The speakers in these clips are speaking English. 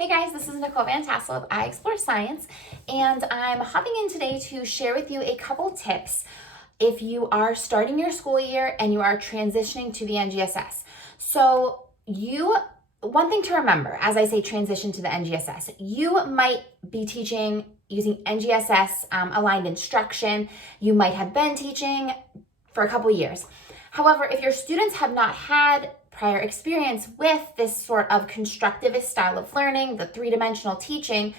Hey guys, this is Nicole Van Tassel of I Explore Science, and I'm hopping in today to share with you a couple tips if you are starting your school year and you are transitioning to the NGSS. One thing to remember as I say transition to the NGSS, you might be teaching using NGSS aligned instruction. You might have been teaching for a couple years. However, if your students have not had prior experience with this sort of constructivist style of learning, the three-dimensional teaching,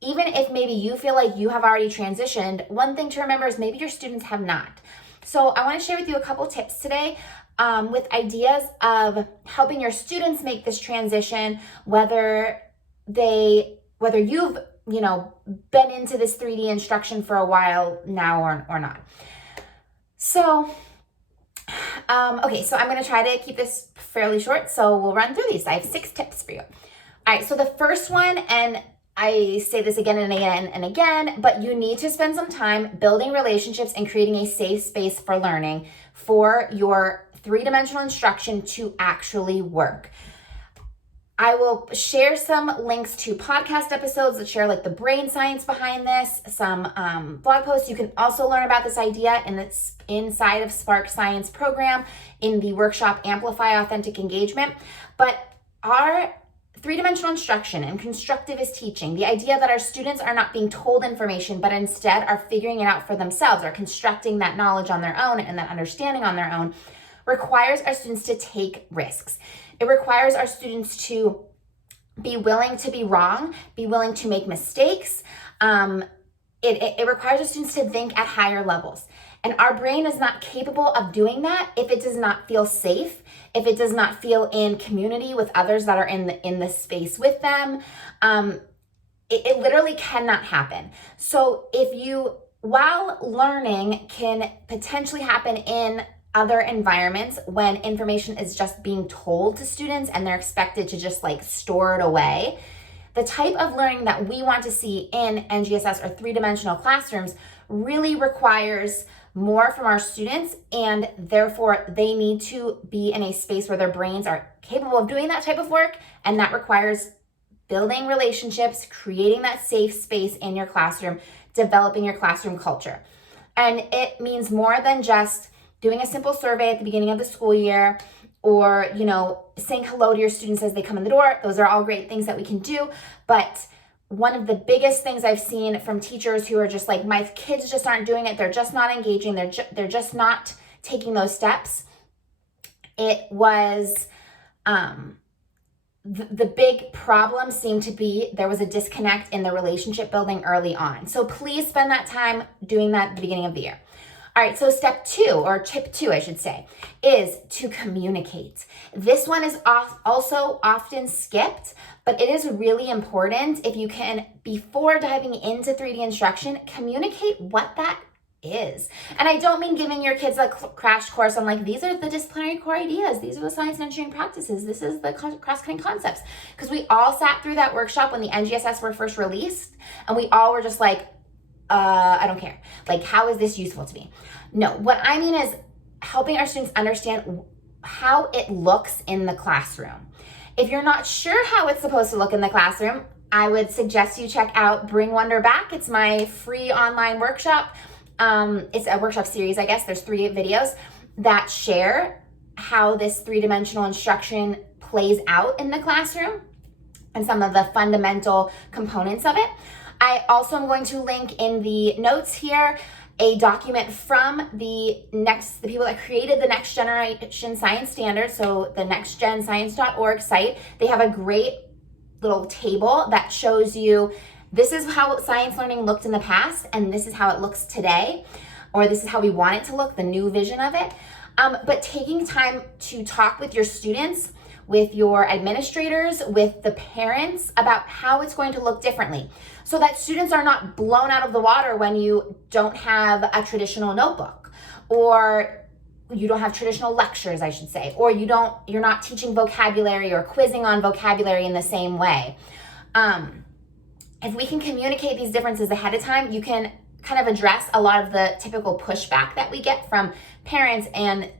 even if maybe you feel like you have already transitioned, one thing to remember is maybe your students have not. So I want to share with you a couple tips today with ideas of helping your students make this transition, whether you've been into this 3D instruction for a while now or not. So I'm going to try to keep this fairly short, so we'll run through these. I have 6 tips for you. All right, so the first one, and I say this again and again and again, but you need to spend some time building relationships and creating a safe space for learning for your three-dimensional instruction to actually work. I will share some links to podcast episodes that share like the brain science behind this, some blog posts. You can also learn about this idea inside of Spark Science program in the workshop Amplify Authentic Engagement. But our three-dimensional instruction and constructivist teaching, the idea that our students are not being told information, but instead are figuring it out for themselves, are constructing that knowledge on their own and that understanding on their own, requires our students to take risks. It requires our students to be willing to be wrong, be willing to make mistakes. It requires our students to think at higher levels. And our brain is not capable of doing that if it does not feel safe, if it does not feel in community with others that are in the space with them. It literally cannot happen. So while learning can potentially happen in other environments when information is just being told to students and they're expected to just like store it away, the type of learning that we want to see in NGSS or three-dimensional classrooms really requires more from our students, and therefore they need to be in a space where their brains are capable of doing that type of work, and that requires building relationships, creating that safe space in your classroom, developing your classroom culture. And it means more than just doing a simple survey at the beginning of the school year, or, saying hello to your students as they come in the door. Those are all great things that we can do. But one of the biggest things I've seen from teachers who are just like, my kids just aren't doing it. They're just not engaging. They're just not taking those steps. It was, the big problem seemed to be there was a disconnect in the relationship building early on. So please spend that time doing that at the beginning of the year. All right, so step 2, or tip 2, I should say, is to communicate. This one is also often skipped, but it is really important if you can, before diving into 3D instruction, communicate what that is. And I don't mean giving your kids a crash course on like, these are the disciplinary core ideas, these are the science and engineering practices, this is the cross-cutting concepts. Because we all sat through that workshop when the NGSS were first released, and we all were just like, I don't care. Like, how is this useful to me? No, what I mean is helping our students understand how it looks in the classroom. If you're not sure how it's supposed to look in the classroom, I would suggest you check out Bring Wonder Back. It's my free online workshop. It's a workshop series, I guess. There's 3 videos that share how this three-dimensional instruction plays out in the classroom and some of the fundamental components of it. I also am going to link in the notes here a document from the people that created the Next Generation Science Standard, so the nextgenscience.org site. They have a great little table that shows you this is how science learning looked in the past, and this is how it looks today, or this is how we want it to look, the new vision of it. But taking time to talk with your students, with your administrators, with the parents about how it's going to look differently, so that students are not blown out of the water when you don't have a traditional notebook, or you don't have traditional lectures, I should say, or you're not teaching vocabulary or quizzing on vocabulary in the same way. If we can communicate these differences ahead of time, you can kind of address a lot of the typical pushback that we get from parents and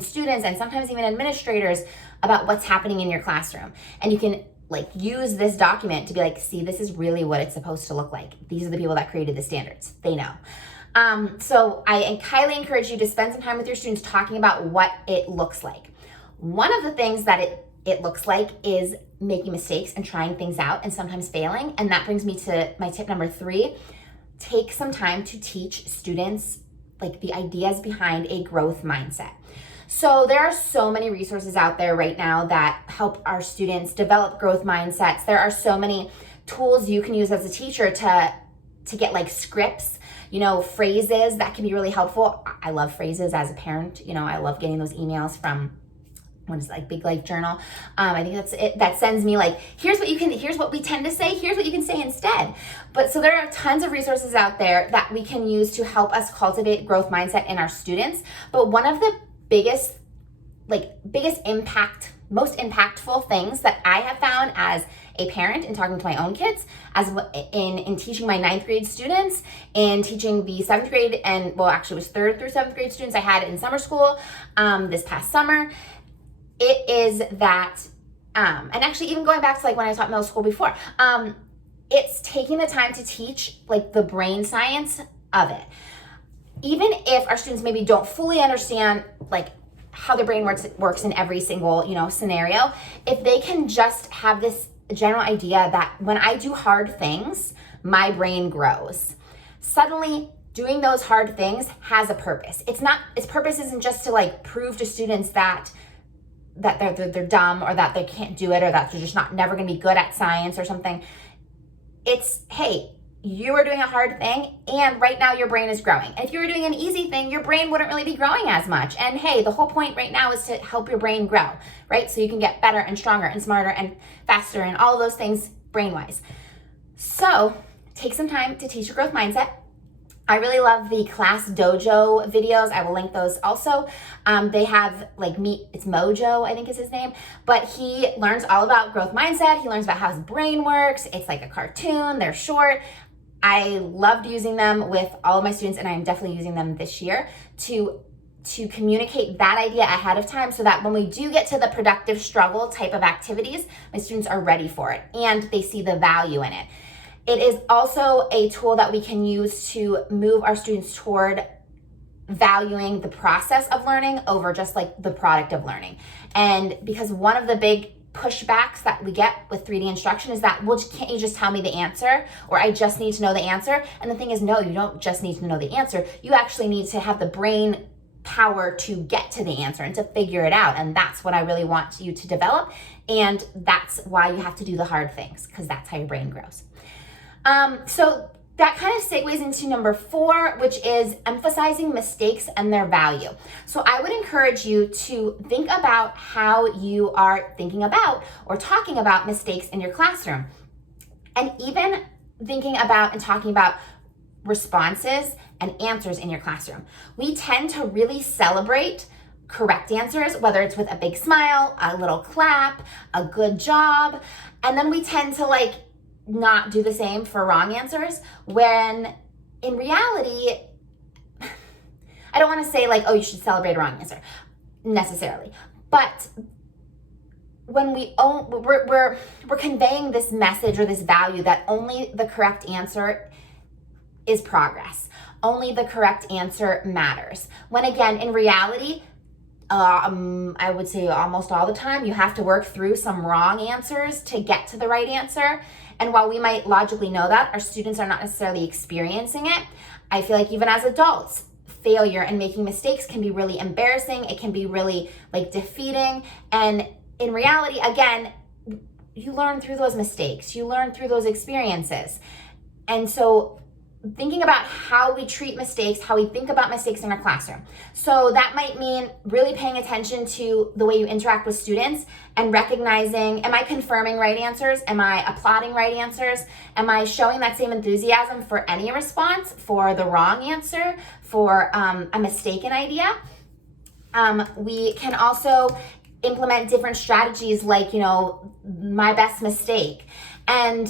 students, and sometimes even administrators, about what's happening in your classroom. And you can like use this document to be like, see, this is really what it's supposed to look like. These are the people that created the standards. They know. So I highly encourage you to spend some time with your students talking about what it looks like. One of the things that it looks like is making mistakes and trying things out and sometimes failing. And that brings me to my tip number 3. Take some time to teach students like the ideas behind a growth mindset. So there are so many resources out there right now that help our students develop growth mindsets. There are so many tools you can use as a teacher to get like scripts, phrases that can be really helpful. I love phrases as a parent. I love getting those emails from like Big Life Journal. I think that's it. That sends me like, here's what we tend to say, here's what you can say instead. But so there are tons of resources out there that we can use to help us cultivate growth mindset in our students. But one of the biggest impact, most impactful things that I have found as a parent in talking to my own kids, as in teaching my 9th grade students, in teaching the 7th grade, and well, actually it was 3rd through 7th grade students I had in summer school this past summer. It is that, and actually even going back to like when I taught middle school before, it's taking the time to teach like the brain science of it. Even if our students maybe don't fully understand like how their brain works in every single, scenario, if they can just have this general idea that when I do hard things, my brain grows. Suddenly, doing those hard things has a purpose. Its purpose isn't just to like prove to students that they're dumb, or that they can't do it, or that they're just never going to be good at science or something. It's, hey, you are doing a hard thing, and right now your brain is growing. And if you were doing an easy thing, your brain wouldn't really be growing as much. And hey, the whole point right now is to help your brain grow, right? So you can get better and stronger and smarter and faster and all of those things brain-wise. So take some time to teach your growth mindset. I really love the Class Dojo videos. I will link those also. They have like it's Mojo, I think is his name, but he learns all about growth mindset. He learns about how his brain works. It's like a cartoon, they're short. I loved using them with all of my students, and I'm definitely using them this year to communicate that idea ahead of time, so that when we do get to the productive struggle type of activities, my students are ready for it and they see the value in it. It is also a tool that we can use to move our students toward valuing the process of learning over just like the product of learning. And because one of the big pushbacks that we get with 3D instruction is that, well, can't you just tell me the answer? Or I just need to know the answer. And the thing is, no, you don't just need to know the answer. You actually need to have the brain power to get to the answer and to figure it out. And that's what I really want you to develop. And that's why you have to do the hard things, because that's how your brain grows. So that kind of segues into number 4, which is emphasizing mistakes and their value. So I would encourage you to think about how you are thinking about or talking about mistakes in your classroom. And even thinking about and talking about responses and answers in your classroom. We tend to really celebrate correct answers, whether it's with a big smile, a little clap, a good job, and then we tend to like not do the same for wrong answers, when in reality, I don't want to say like, oh, you should celebrate a wrong answer necessarily, but when we're conveying this message or this value that only the correct answer is progress, only the correct answer matters, when again in reality, I would say almost all the time, you have to work through some wrong answers to get to the right answer. And while we might logically know that, our students are not necessarily experiencing it. I feel like even as adults, failure and making mistakes can be really embarrassing. It can be really like defeating. And in reality, again, you learn through those mistakes. You learn through those experiences. And so thinking about how we treat mistakes, how we think about mistakes in our classroom. So that might mean really paying attention to the way you interact with students and recognizing, am I confirming right answers? Am I applauding right answers? Am I showing that same enthusiasm for any response, for the wrong answer, for a mistaken idea? We can also implement different strategies like, my best mistake. And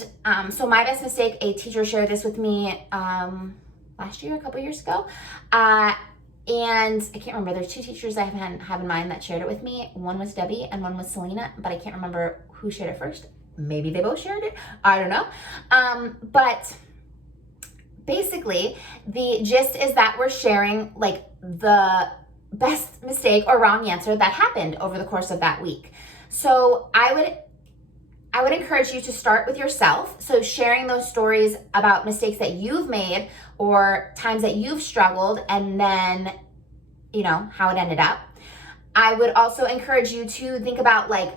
so my best mistake, a teacher shared this with me last year, a couple years ago. And I can't remember, there's 2 teachers I have in mind that shared it with me. One was Debbie and one was Selena, but I can't remember who shared it first. maybe they both shared it. I don't know. But basically, the gist is that we're sharing like the best mistake or wrong answer that happened over the course of that week. So I would encourage you to start with yourself. So sharing those stories about mistakes that you've made or times that you've struggled, and then, how it ended up. I would also encourage you to think about like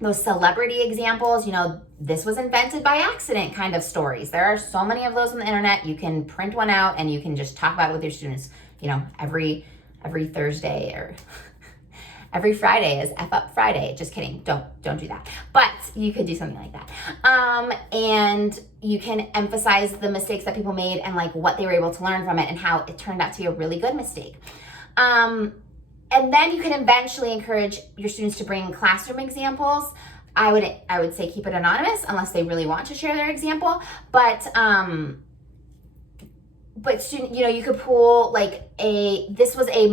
those celebrity examples, this was invented by accident kind of stories. There are so many of those on the internet. You can print one out and you can just talk about it with your students, every Thursday or every Friday is F Up Friday. Just kidding. Don't do that. But you could do something like that. And you can emphasize the mistakes that people made and like what they were able to learn from it and how it turned out to be a really good mistake. And then you can eventually encourage your students to bring classroom examples. I would say keep it anonymous unless they really want to share their example. But student, you could pull like this was a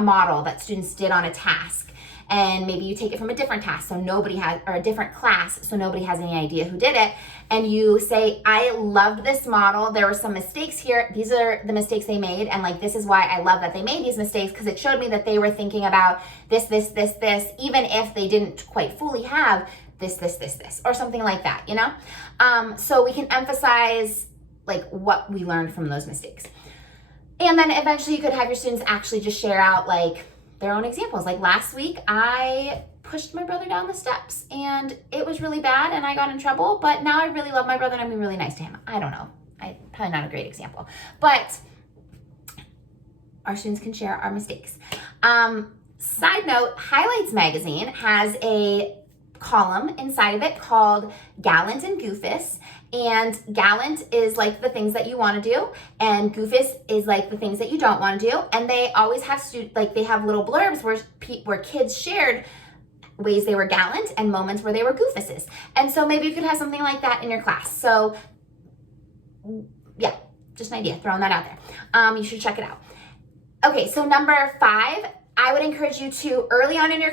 model that students did on a task, and maybe you take it from a different task, so nobody has, or a different class, so nobody has any idea who did it, and you say, I loved this model. There were some mistakes here. These are the mistakes they made, and like this is why I love that they made these mistakes, because it showed me that they were thinking about this, even if they didn't quite fully have this, or something like that, So we can emphasize like what we learned from those mistakes. And then eventually you could have your students actually just share out like their own examples. Like last week, I pushed my brother down the steps and it was really bad and I got in trouble, but now I really love my brother and I'm being really nice to him. I don't know. Probably not a great example, but our students can share our mistakes. Side note, Highlights magazine has a column inside of it called Gallant and Goofus. And gallant is like the things that you want to do, and goofus is like the things that you don't want to do. And they always have they have little blurbs where kids shared ways they were gallant and moments where they were goofuses. And so maybe you could have something like that in your class. So yeah, just an idea, throwing that out there. You should check it out. Okay, so number 5, I would encourage you to early on in your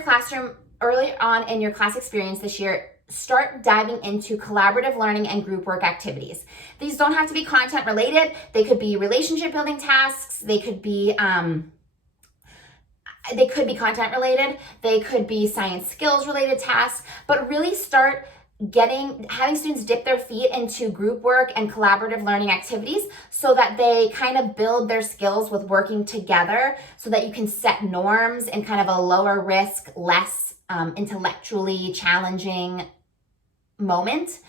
class experience this year, start diving into collaborative learning and group work activities. These don't have to be content related. They could be relationship building tasks. They could be content related. They could be science skills related tasks, but really start having students dip their feet into group work and collaborative learning activities so that they kind of build their skills with working together, so that you can set norms in kind of a lower risk, less intellectually challenging moment.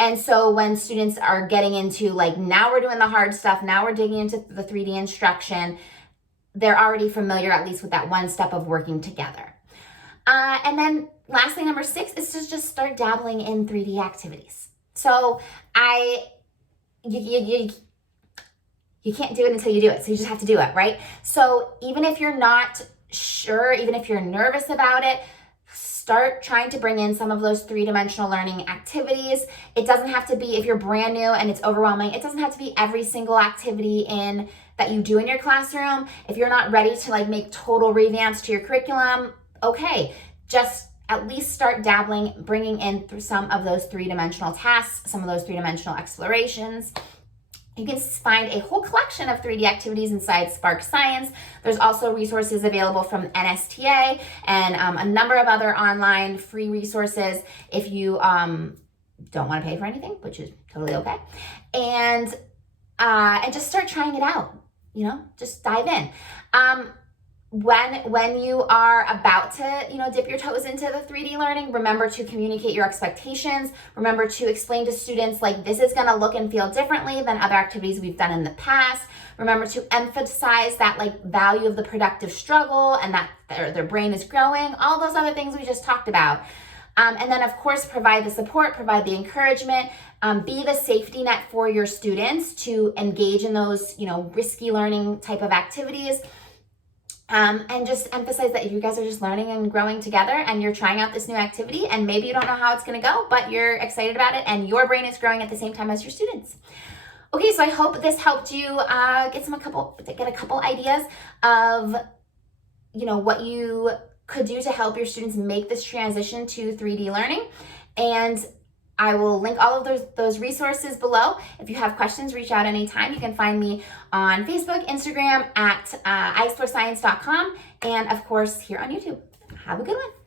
And so when students are getting into like, now we're doing the hard stuff, now we're digging into the 3D instruction, they're already familiar at least with that one step of working together. And then lastly, number 6 is to just start dabbling in 3D activities. So you can't do it until you do it. So you just have to do it, right? So even if you're not sure, even if you're nervous about it, start trying to bring in some of those 3-dimensional learning activities. It doesn't have to be, if you're brand new and it's overwhelming, it doesn't have to be every single activity that you do in your classroom. If you're not ready to like make total revamps to your curriculum, okay, just at least start dabbling, bringing in through some of those 3-dimensional tasks, some of those 3-dimensional explorations. You can find a whole collection of 3D activities inside Spark Science. There's also resources available from NSTA and a number of other online free resources if you don't want to pay for anything, which is totally okay. And just start trying it out, just dive in. When you are about to, dip your toes into the 3D learning, remember to communicate your expectations. Remember to explain to students, like, this is going to look and feel differently than other activities we've done in the past. Remember to emphasize that, like, value of the productive struggle and that their brain is growing, all those other things we just talked about. And then, of course, provide the support, provide the encouragement, be the safety net for your students to engage in those, risky learning type of activities. And just emphasize that you guys are just learning and growing together, and you're trying out this new activity, and maybe you don't know how it's going to go, but you're excited about it and your brain is growing at the same time as your students. Okay, so I hope this helped you get a couple ideas of, what you could do to help your students make this transition to 3D learning. And I will link all of those resources below. If you have questions, reach out anytime. You can find me on Facebook, Instagram at iExploreScience.com, and of course here on YouTube. Have a good one.